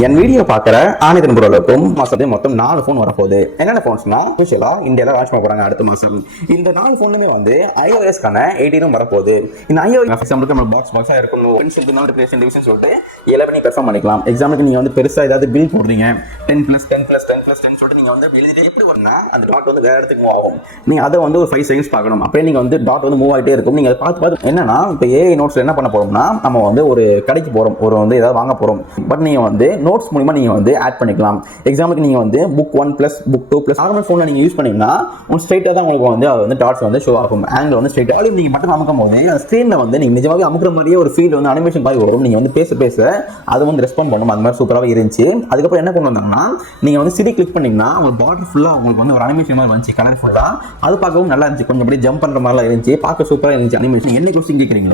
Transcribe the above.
என் video பார்க்குற ஆனிதன் புரோலுக்கும் மாசத்துக்கு மொத்தம் 4 ஃபோன் வரப்போகுது. என்னென்ன ஃபோன்ஸ்னா யூஸ்வலாக இந்தியாவில் லான்ச் பண்ண போகிறாங்க அடுத்த மாதம். இந்த 4 ஃபோனுமே வந்து iOS-க்கான 18 வரப்போகுது. இந்த iOS எக்ஸாம்பிளுக்கு நம்ம பாக்ஸாக இருக்கணும் பென்சில் ரிப்ளேஷன் டிவிஷன் சொல்லிட்டு எல்லாமே நீங்கள் பெர்ஃபார்ம் பண்ணிக்கலாம். எக்ஸாம்பிளுக்கு நீங்கள் வந்து பெருசாக ஏதாவது பில் போடுறீங்க 10+10+10+10 சொல்லிட்டு நீங்கள் வந்து எழுதிட்டு எப்படி வரணும்னா அந்த டாட் வந்து வேறு இடத்துக்கு மூவ் ஆகும். நீங்கள் அதை வந்து ஒரு 5 செகண்ட்ஸ் பார்க்கணும். அப்படியே நீங்கள் வந்து டாட் வந்து மூவ் ஆகிட்டே இருக்கும். நீங்கள் அதை பார்த்து என்னன்னா இப்போ AI நோட்ஸில் என்ன பண்ண போகிறோம்னா நம்ம வந்து ஒரு கடைக்கு போகிறோம், ஒரு வந்து ஏதாவது வாங்க போகிறோம். பட் நீங்கள் வந்து நோட்ஸ் மூலமா நீங்க வந்து ஆட் பண்ணிக்கலாம். எக்ஸாம்பிளுக்கு நீங்க வந்து புக் 1 + புக் 2 + நார்மல் ஃபோன்ல நீங்க யூஸ் பண்ணீங்கன்னா உங்களுக்கு ஸ்ட்ரைட்டா தான் உங்களுக்கு வந்து அது வந்து டாட்ஸ் வந்து ஷோ ஆகும். ஆங்கிள் வந்து ஸ்ட்ரைட்டா நீங்க மட்டும் அமுக்கும் போது அந்த ஸ்கிரீன்ல வந்து நீங்க நிஜமாவே அமுக்குற மாதிரியே ஒரு ஃபீல் வந்து அனிமேஷன் மாதிரி வரும். நீங்க வந்து பேச அது வந்து ரெஸ்பாண்ட் பண்ணும். அந்த மாதிரி சூப்பராகவே இருந்துச்சு. அதுக்கப்புறம் என்ன கொண்டு வந்தாங்கன்னா நீங்க வந்து சிடி கிளிக் பண்ணீங்கன்னா உங்க பார்டர் ஃபுல்லா உங்களுக்கு வந்து ஒரு அனிமேஷன் மாதிரி வந்துச்சு கலர்ஃபுல்லா. அது பார்க்கவும் நல்லா இருந்துச்சு. கொஞ்சம் அப்படியே ஜம்ப் பண்ற மாதிரிலாம் இருந்துச்சு. பார்க்க சூப்பரா இருந்துச்சு அனிமேஷன். என்ன கொஸ்டின் கேட்குறீங்க?